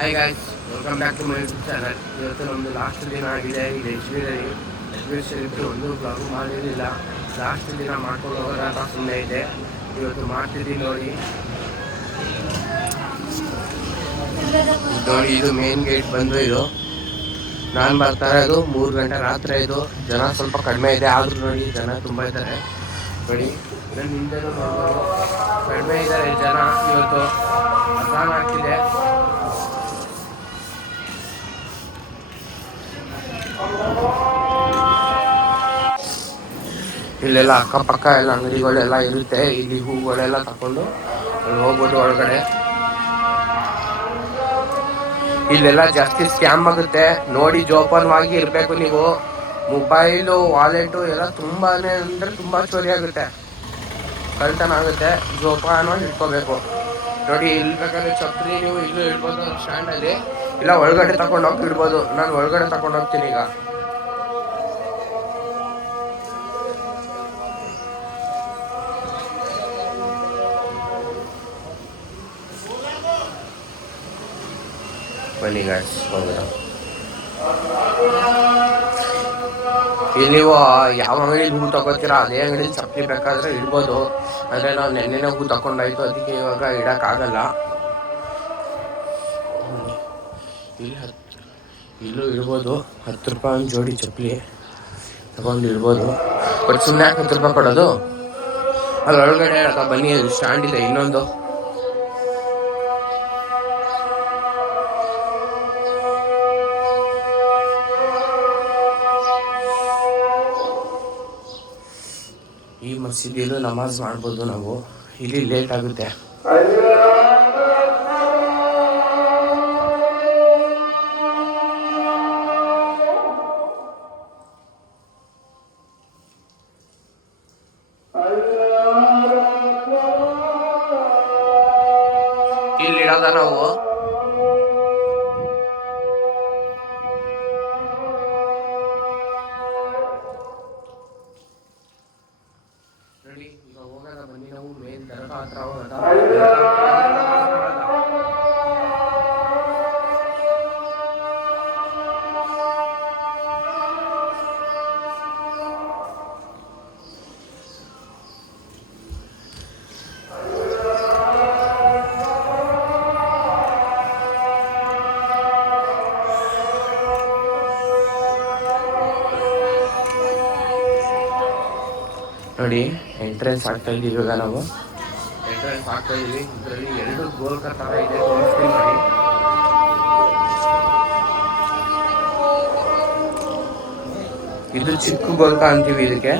Hi guys, welcome back to my YouTube channel. ಇವತ್ತು ನಮ್ಮದು last ದಿನ ಆಗಿದೆ. ಇದು ಎಕ್ಸಿಬಿಷನ್ ಒಂದು ಬ್ಲಾಗು ಮಾಡಿರಲಿಲ್ಲ. ಲಾಸ್ಟ್ ದಿನ ಮಾಡ್ಕೊಂಡು ಹೋಗೋಣ ಅಂತ ಸುಮ್ಮನೆ ಇದೆ. ಇವತ್ತು ಮಾಡ್ತಿದ್ದೀವಿ ನೋಡಿ. ಇದು ಮೇನ್ ಗೇಟ್ ಬಂದು ಇದು ನಾನು ಬರ್ತಾ ಇರೋದು 3 ಗಂಟೆ ರಾತ್ರಿ. ಇದು ಜನ ಸ್ವಲ್ಪ ಕಡಿಮೆ ಇದೆ, ಆದರೂ ನೋಡಿ ಜನ ತುಂಬ ಇದ್ದಾರೆ ನೋಡಿ. ನನ್ನ ಹಿಂದೆನೂ ನೋಡ್ಬೋದು ಕಡಿಮೆ ಇದ್ದಾರೆ ಜನ. ಇವತ್ತು ಅಸಾನ್ ಆಗ್ತಿದೆ. ಇಲ್ಲೆಲ್ಲ ಅಕ್ಕಪಕ್ಕ ಎಲ್ಲ ಅಂಗಡಿಗಳೆಲ್ಲ ಇರುತ್ತೆ. ಇಲ್ಲಿ ಹೂಗಳೆಲ್ಲ ತಗೊಂಡು ಹೋಗ್ಬೋದು ಒಳಗಡೆ. ಇಲ್ಲೆಲ್ಲ ಜಾಸ್ತಿ ಸ್ಕ್ಯಾಮ್ ಆಗುತ್ತೆ ನೋಡಿ. ಜೋಪಾನವಾಗಿ ಇರಬೇಕು ನೀವು. ಮೊಬೈಲು, ವಾಲೆಟು ಎಲ್ಲ ತುಂಬಾನೇ ಅಂದರೆ ತುಂಬ ಚೋರಿ ಆಗುತ್ತೆ, ಕಳ್ತನ ಆಗುತ್ತೆ. ಜೋಪಾನವಾಗಿ ಇಟ್ಕೋಬೇಕು ನೋಡಿ. ಇಲ್ಲಿ ಬೇಕಾದ್ರೆ ಛತ್ರಿ ನೀವು ಇಲ್ಲೂ ಇಡ್ಬೋದು ಸ್ಟ್ಯಾಂಡಲ್ಲಿ, ಇಲ್ಲ ಒಳಗಡೆ ತಗೊಂಡೋಗಿ ಇಡ್ಬೋದು. ನಾನು ಒಳಗಡೆ ತಗೊಂಡೋಗ್ತೀನಿ ಈಗ. ಬನ್ನಿ ಗಾಯ್ಸ್ ಹೋಗೋಣ. ಇಲ್ಲಿ ನೀವು ಯಾವ ಅಂಗಡಿಲಿ ಹೂ ತಗೋತೀರಾ ಅದೇ ಅಂಗಡಿಲಿ ಚಪ್ಪಲಿ ಬೇಕಾದ್ರೆ ಇಡ್ಬೋದು. ಆದರೆ ನಾವು ನೆನ್ನೆನೇ ಹೂ ತಗೊಂಡಾಯ್ತು, ಅದಕ್ಕೆ ಇವಾಗ ಇಡೋಕ್ಕಾಗಲ್ಲ. ಇಲ್ಲೂ ಇಡ್ಬೋದು. 10 ರೂಪಾಯಿ ಒಂದು ಜೋಡಿ ಚಪ್ಪಲಿ ತಗೊಂಡು ಇಡ್ಬೋದು. ಬಟ್ ಸುಮ್ಮನೆ 10 ರೂಪಾಯಿ ಕೊಡೋದು. ಅಲ್ಲಿ ಒಳಗಡೆ ಬನ್ನಿ, ಸ್ಟ್ಯಾಂಡ್ ಇದೆ ಇನ್ನೊಂದು. ಈ ಮಸೀದಿಯಲ್ಲೂ ನಮಾಜ್ ಮಾಡ್ಬೋದು ನಾವು. ಇಲ್ಲಿ ಲೇಟ್ ಆಗುತ್ತೆ. ಇಲ್ಲಿ ಇಡೋದ ನಾವು. ನೋಡಿ ಈಗ ಹೋಗೋಣ ಬನ್ನಿ, ನಾವು ಮೇನ್ ದರ್ಗಾ ಹತ್ರ ಹೋಗೋಣ. ನೋಡಿ ಎಂಟ್ರೆನ್ಸ್ ಆಗ್ತಾ ಇದ್ದೀವಿ ಇವಾಗ ನಾವು. ಎಂಟ್ರೆನ್ಸ್ ಆಗ್ತಾ ಇದೀವಿ. ಇದರಲ್ಲಿ 2 ಗೋಲ್ಕ ಥರ ಇದೆ, ತೋರಿಸ್ತೀನಿ ನೋಡಿ. ಇದು ಚಿಕ್ಕ ಗೋಲ್ಕ ಅಂತೀವಿ ಇದಕ್ಕೆ.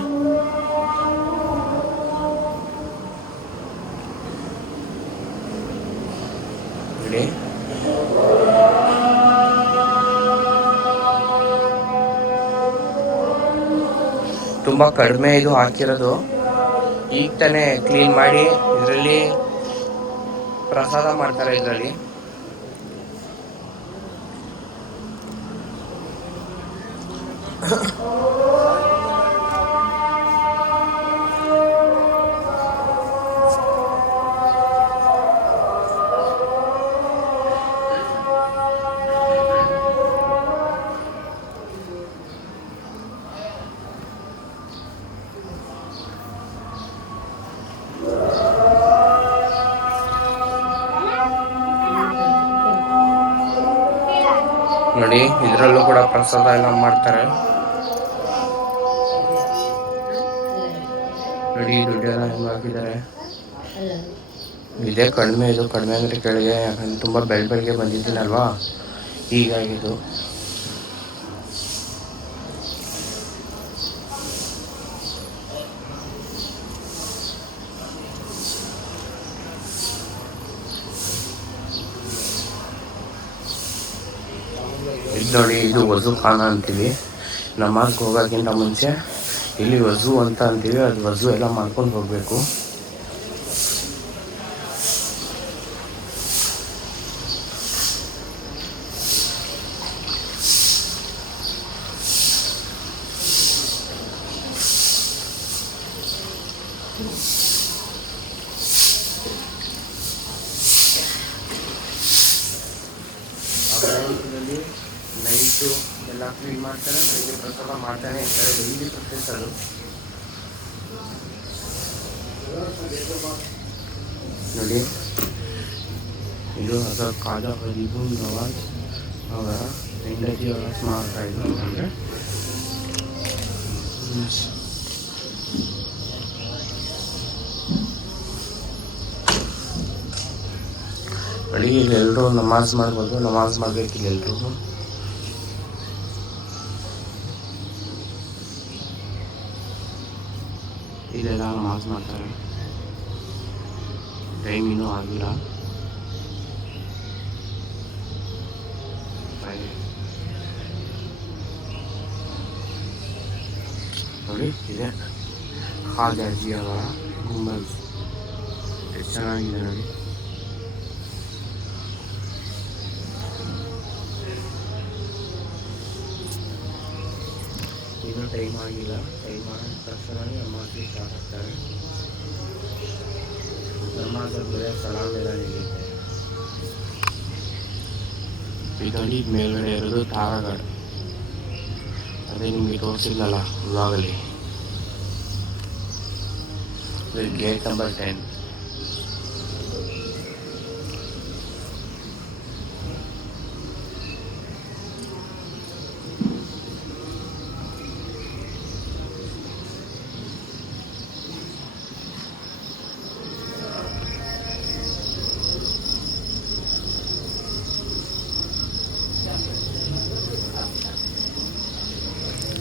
ನೋಡಿ ತುಂಬ ಕಡಿಮೆ ಇದು ಹಾಕಿರೋದು. ಈಗ ತಾನೇ ಕ್ಲೀನ್ ಮಾಡಿ ಇದರಲ್ಲಿ ಪ್ರಸಾದ ಮಾಡ್ತಾರೆ. ಇದರಲ್ಲಿ ನೋಡಿ, ಇದರಲ್ಲೂ ಕೂಡ ಪ್ರಸಾದ ಎಲ್ಲ ಮಾಡ್ತಾರೆ ನೋಡಿ. ದುಡ್ಡೆಲ್ಲ ಹೆಂಗೆ ಹಾಕಿದ್ದಾರೆ. ಇದೇ ಕಡಿಮೆ, ಇದು ಕಡಿಮೆ ಅಂದರೆ ಕೆಳಗೆ. ಯಾಕಂದ್ರೆ ತುಂಬ ಬೆಳಗ್ಗೆ ಬಂದಿದ್ದೀನಲ್ವಾ, ಹೀಗಾಗಿದ್ದು. ಇದು ನೋಡಿ, ಇದು ವಜು ಖಾನ ಅಂತೀವಿ. ನಮಾಜ್ಗೆ ಹೋಗೋಕ್ಕಿಂತ ಮುಂಚೆ ಇಲ್ಲಿ ವಜು ಅಂತ ಅಂತೀವಿ. ಅದು ವಜು ಎಲ್ಲ ಮಾಡ್ಕೊಂಡು ಹೋಗಬೇಕು. ಡೈಲಿ ನೈಟು ಎಲ್ಲ ಕ್ಲೀನ್ ಮಾಡ್ತಾರೆ, ಬೆಳಿಗ್ಗೆ ಪ್ರಸಾದ ಮಾಡ್ತಾನೆ ಇರ್ತಾರೆ. ಡೈಲಿ ಪ್ರೊಸೆಸ್ ಅದು. ನೋಡಿ, ಇದು ಹಜರತ್ ಖಾಜಾ ಗರೀಬುಲ್ ನವಾಜ್ ಅವರ ಹೆಂಡತಿಯವರ ಸ್ಮಾರಕ. ಇದು ಅಂದರೆ ಬೆಳಿಗ್ಗೆ ಇಲ್ಲಿ ಎಲ್ಲರೂ ನಮಾಜ್ ಮಾಡ್ಬೋದು. ನಮಾಜ್ ಮಾಡಬೇಕಿಲ್ಲ ಎಲ್ರಿಗೂ. ಇಲ್ಲೆಲ್ಲ ನಮಾಜ್ ಮಾಡ್ತಾರೆ. ಟೈಮ್ ಇನ್ನೂ ಆಗಿಲ್ಲ. ನೋಡಿ, ಇದೆ ಖಾಜಾಜಿ ಅವರ ಗುಂಬಜ್. ಎಷ್ಟು ಚೆನ್ನಾಗಿದೆ ನೋಡಿ. ಇದು ಟೈಮ್ ಆಗಿಲ್ಲ. ಟೈಮ್ ಆಗಿದ ತಕ್ಷಣ ನಮಾಜ್ಗೆ ಸ್ಟಾರ್ಟ್ ಆಗ್ತಾರೆ. ನಮಾಜ್ ಆದಮೇಲೆ ಸಲಾಮ್ ಎಲ್ಲ ನಡೆಯುತ್ತೆ. ಇದರಲ್ಲಿ ಮೇಲ್ಗಡೆ ಇರೋದು ತಾರಾಗಢ. ಅದೇ ನಿಮಗೆ ತೋರಿಸಿಲ್ಲಲ್ಲ ವ್ಲಾಗಲ್ಲಿ. Gate number 10.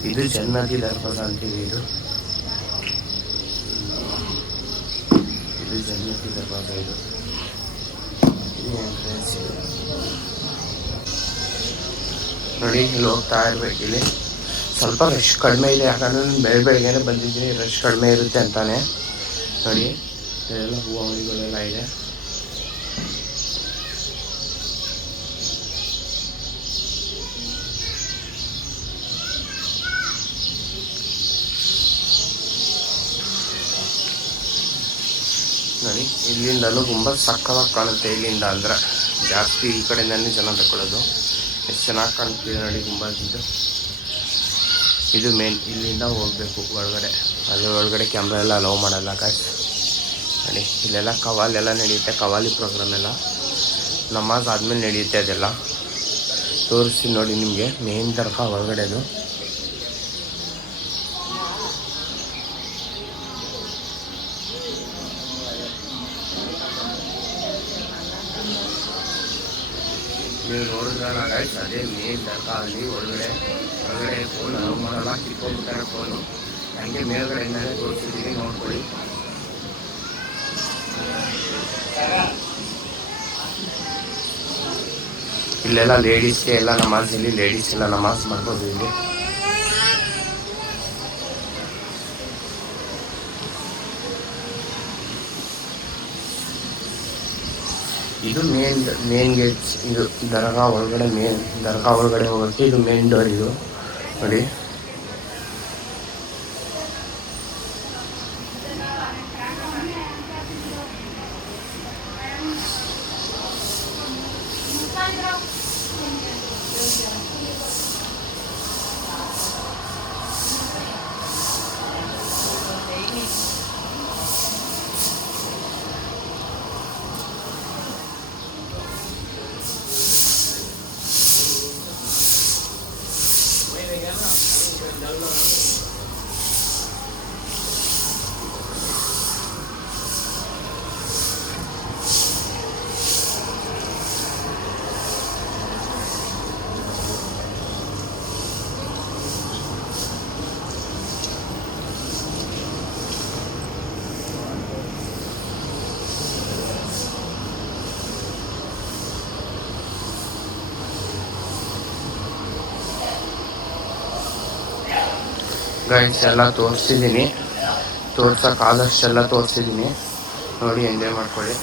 ಇದು ಜನ್ನತಿ ದರ್ವಾಜ ಅಂತೀವಿ. ಇದು ಜನ್ನತಿ ದರ್ವಾಜ. ಇದು ಎಂಟ್ರೆನ್ಸ್. ನೋಡಿ, ಇಲ್ಲಿ ಹೋಗ್ತಾ ಇರ್ಬೇಕು. ಇಲ್ಲಿ ಸ್ವಲ್ಪ ರಶ್ ಕಡಿಮೆ ಇದೆ, ಯಾಕಂದ್ರೆ ಬೆಳಗ್ಗೆನೆ ಬಂದಿದ್ದೀನಿ. ರಶ್ ಕಡಿಮೆ ಇರುತ್ತೆ ಅಂತಾನೆ. ನೋಡಿ, ಎಲ್ಲ ಹೂವು ಅಂಗಡಿಗಳೆಲ್ಲ ಇದೆ. ನೋಡಿ, ಇಲ್ಲಿಂದಲೂ ತುಂಬ ಸಕ್ಕತ್ತಾಗಿ ಕಾಣುತ್ತೆ. ಇಲ್ಲಿಂದ ಅಂದರೆ ಜಾಸ್ತಿ ಈ ಕಡೆಯಿಂದನೇ ಜನ ತಗೊಳ್ಳೋದು. ಎಷ್ಟು ಚೆನ್ನಾಗಿ ಕಾಣ್ತಿದೆ ನೋಡಿ ಗುಂಬಾಜಿದ್ದು. ಇದು ಮೇನ್. ಇಲ್ಲಿಂದ ಹೋಗಬೇಕು ಒಳಗಡೆ. ಅಲ್ಲಿ ಒಳಗಡೆ ಕ್ಯಾಮ್ರಾ ಎಲ್ಲ ಅಲೋ ಮಾಡಲ್ಲ ಗಾಯ್ಸ್. ನೋಡಿ, ಇಲ್ಲೆಲ್ಲ ಕವಾಲೆಲ್ಲ ನಡೆಯುತ್ತೆ. ಕವಾಲಿ ಪ್ರೋಗ್ರಾಮ್ ಎಲ್ಲ ನಮಾಜ್ ಆದಮೇಲೆ ನಡೆಯುತ್ತೆ. ಅದೆಲ್ಲ ತೋರಿಸ್ತೀನಿ ನೋಡಿ ನಿಮಗೆ. ಮೇನ್ ದರ್ಗಾ ಒಳಗಡೆದು. ನೀವು ನೋಡಿದ್ರಲ್ಲ ಗೈಸ್, ಅದೇ ಮೇನ್ ದರ್ಗಾ. ಅಲ್ಲಿ ಒಳಗಡೆ ಫೋನ್ ಅಲೋ ಮಾಡಲ್ಲ, ಕಿತ್ಕೊಂಡ್ಬಿಡ್ತಾರೆ ಫೋನು. ಹಂಗೆ ಮೇಲ್ಗಡೆಯಿಂದಲೇ ತೋರಿಸಿದ್ದೀವಿ, ನೋಡ್ಕೊಳ್ಳಿ. ಇಲ್ಲೆಲ್ಲ ಲೇಡೀಸ್ಗೆ ಎಲ್ಲ ನಮಾಜ್. ಇಲ್ಲಿ ಲೇಡೀಸ್ ಎಲ್ಲ ನಮಾಜ್ ಮಾಡ್ಬೋದು ಇಲ್ಲಿ. ಇದು ಮೇನ್ ಗೇಟ್. ಇದು ದರ್ಗಾ ಒಳಗಡೆ. ದರ್ಗಾ ಒಳಗಡೆ ಹೋಗೋಕ್ಕೆ ಇದು ಮೇನ್ ಡೋರ್. ಇದು ನೋಡಿ, ಗೈಸ್ ಎಲ್ಲ ತೋರಿಸಿದ್ದೀನಿ. ತೋರ್ಸೋಕ್ಕಾದಷ್ಟೆಲ್ಲ ತೋರಿಸಿದ್ದೀನಿ. ನೋಡಿ, ಎಂಜಾಯ್ ಮಾಡ್ಕೊಳ್ಳಿ.